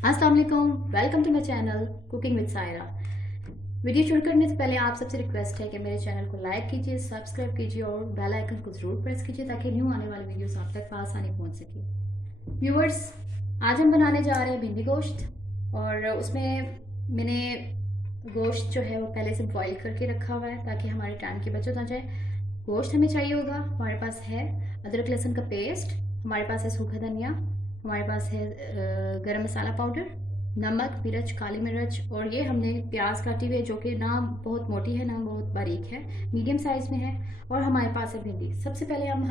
अस्सलाम वालेकुम, welcome to my channel cooking with Saira. Video शुरू करने से पहले आप सबसे रिक्वेस्ट है कि मेरे चैनल को लाइक कीजिए, सब्सक्राइब कीजिए और बेल आइकन को ज़रूर प्रेस कीजिए ताकि न्यू आने वाली वीडियोस आप तक आसानी पहुंच सके। व्यूअर्स, आज हम बनाने जा रहे हैं भिंडी गोश्त और उसमें मैंने गोश्त जो है वो पहले से बॉईल करके रखा हुआ है ताकि हमारे टाइम की बचत हो जाए। गोश्त हमें चाहिए होगा, हमारे पास है अदरक लहसुन का पेस्ट, हमारे पास है सूखा धनिया, हमारे पास है गरम मसाला पाउडर, नमक, मिर्च, काली मिर्च और ये हमने प्याज काटी हुई है जो कि ना बहुत मोटी है ना बहुत बारीक है, मीडियम साइज में है। और हमारे पास है भिंडी। सबसे पहले हम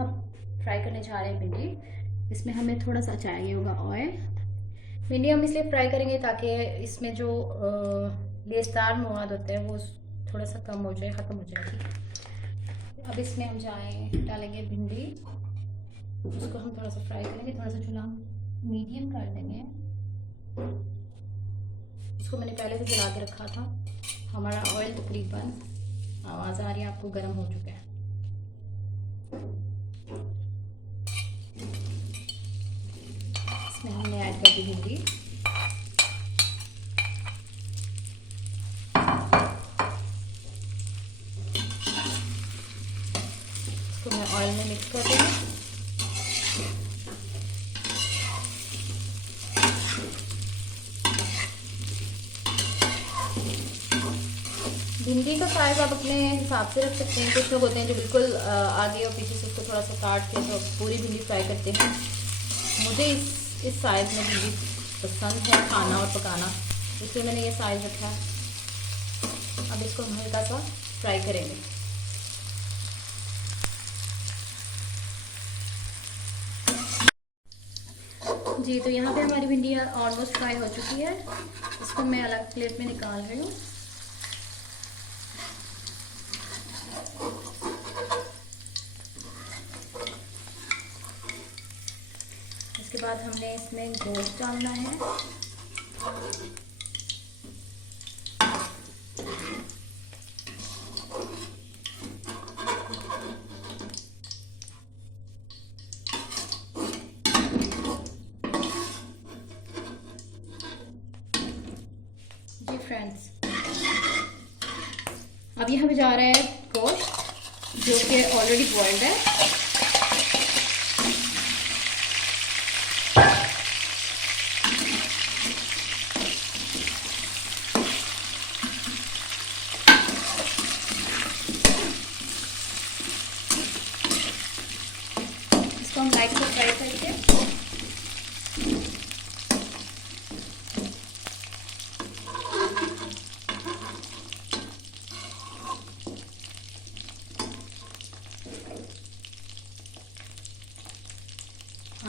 फ्राई करने जा रहे हैं भिंडी। इसमें हमें थोड़ा सा चाहिए होगा ऑयल। भिंडी हम इसलिए फ्राई करेंगे ताकि इसमें जो लेसदार मवाद होते हैं वो थोड़ा सा कम हो जाए, ख़त्म हो जाएगी। अब इसमें हम डालेंगे भिंडी, उसको हम थोड़ा सा फ्राई करेंगे, थोड़ा सा चूल्हा मीडियम कर देंगे। इसको मैंने पहले से जला के रखा था। हमारा ऑयल तकरीबन, आवाज़ आ रही है आपको, गर्म हो चुका है। इसमें हमने ऐड कर दी भिंडी। इसको मैं ऑयल में मिक्स कर दूँगी। भिंडी का साइज आप अपने हिसाब से रख सकते हैं। कुछ लोग होते हैं जो बिल्कुल आगे और पीछे से उसको थोड़ा सा काट के तो पूरी भिंडी फ्राई करते हैं। मुझे इस साइज़ में भिंडी पसंद है खाना और पकाना, इसलिए मैंने ये साइज़ रखा है। अब इसको हम हल्का सा फ्राई करेंगे। जी, तो यहाँ पे हमारी भिंडी ऑलमोस्ट फ्राई हो चुकी है। इसको मैं अलग प्लेट में निकाल रही हूँ। इसके बाद हमने इसमें गोश्त डालना है। जी फ्रेंड्स, अब यहाँ पे जा रहा है गोश्त जो कि ऑलरेडी बॉइल्ड है। इसको हम लाइट से फ्राई करके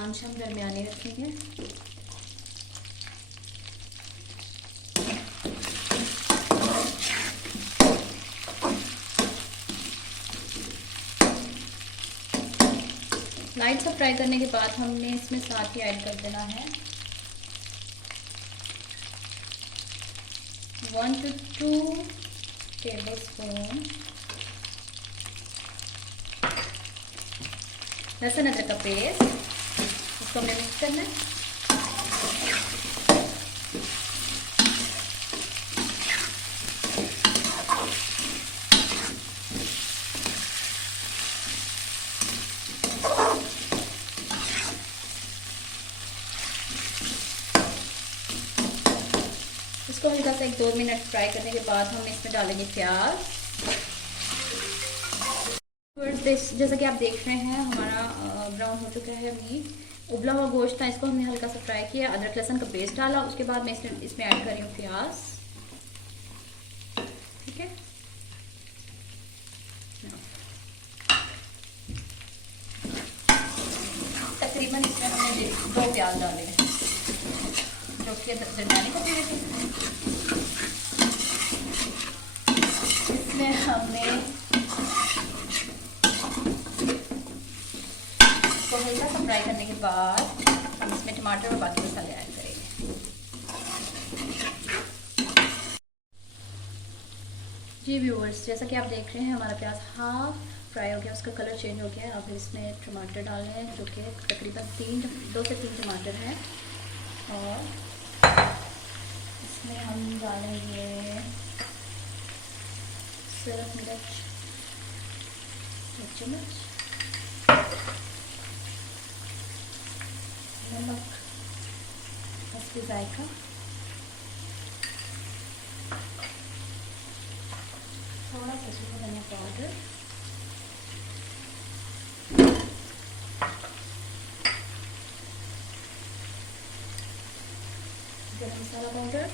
आंच हम दरमियानी रखेंगे। लाइट सा फ्राई करने के बाद हमने इसमें साथ ही ऐड कर देना है 1 to 2 टेबलस्पून लहसुन अदरक का पेस्ट। इसको हमें मिक्स करना है। इसको हल्का सा 1-2 मिनट फ्राई करने के बाद हम इसमें डालेंगे प्याज। जैसा कि आप देख रहे हैं हमारा ब्राउन हो चुका है मीट। उबला हुआ गोश्त था, इसको हमने हल्का सा फ्राई किया, अदरक लहसुन का पेस्ट डाला। उसके बाद मैं इसमें ऐड कर रही हूँ प्याज। ठीक है, तकरीबन इसमें हमने 2 प्याज डाले हैं जो कि दरमियानी कटी हुई थी। इसमें हमने इसको हल्का सा फ्राई करने के बाद हम इसमें टमाटर और बाकी मसाले ऐड करेंगे। जी व्यूअर्स, जैसा कि आप देख रहे हैं हमारा प्याज हाफ फ्राई हो गया, उसका कलर चेंज हो गया। अब इसमें टमाटर डालने हैं जो कि तकरीबन 2 से 3 टमाटर हैं और इसमें हम डालेंगे सिर्फ मिर्च 1 चम्मच, नमक हस्बे जायका, थोड़ा सा सूखा धनिया पाउडर, गरम मसाला पाउडर।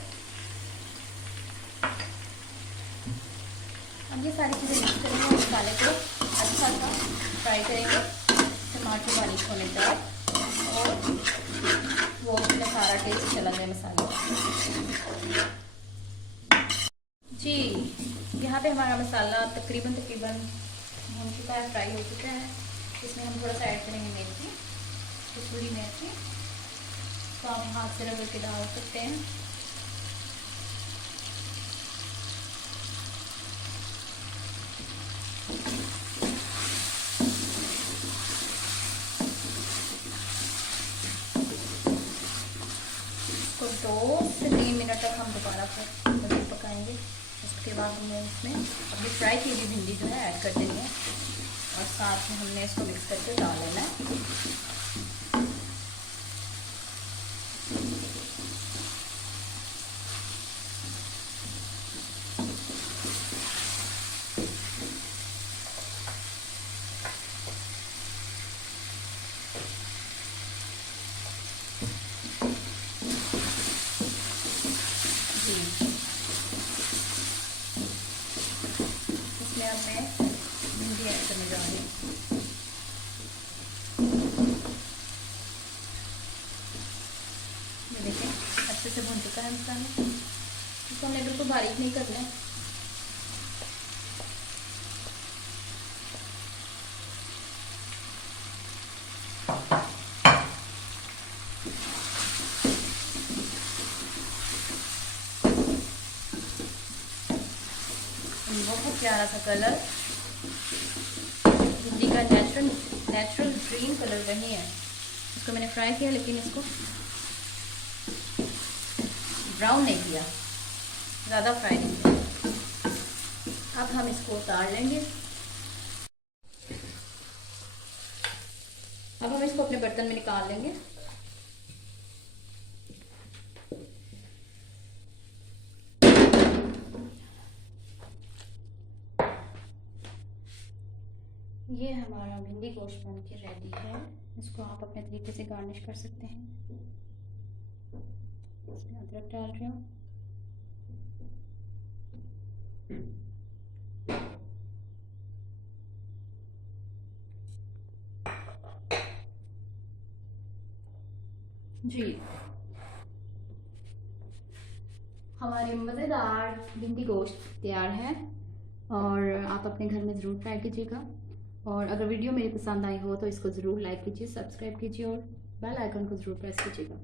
अब ये सारी चीज़ें मिक्स करेंगे और मसाले को अच्छा सा फ्राई करेंगे टमाटर बारीक होने तक, और वो उसमें सारा टेस्ट चला जाए मसाले का। जी, यहाँ पे हमारा मसाला तकरीबन भून चुका है, फ्राई हो चुका है। इसमें हम थोड़ा सा ऐड करेंगे मेथी, कसूरी मेथी, तो आप हाथ से रगड़ के डाल सकते हैं। इसको 2 से 3 मिनट तक हम दोबारा फिर पकाएंगे। उसके बाद हमने इसमें अभी फ्राई की हुई भिंडी जो है ऐड कर देनी है, और साथ में हमने इसको मिक्स करके डाल लेना है। इसमें अब मैं भिंडी ऐड करने जा रही हूँ। ये देखें अच्छे से भून चुका है मसाला। इसको हमने बिल्कुल बारीक नहीं करना है। बहुत प्यारा सा कलर, भिंडी का नेचुरल ग्रीन कलर वही है। इसको मैंने फ्राई किया, लेकिन इसको ब्राउन नहीं किया, ज़्यादा फ्राई नहीं किया। अब हम इसको उतार लेंगे। अब हम इसको अपने बर्तन में निकाल लेंगे। ये हमारा भिंडी गोश्त बन के रेडी है। इसको आप अपने तरीके से गार्निश कर सकते हैं। इसमें अदरक डाल रही हूँ, जी हमारी मज़ेदार भिंडी गोश्त तैयार है, और आप अपने घर में ज़रूर ट्राई कीजिएगा। और अगर वीडियो मेरी पसंद आई हो तो इसको ज़रूर लाइक कीजिए, सब्सक्राइब कीजिए और बेल आइकन को ज़रूर प्रेस कीजिएगा।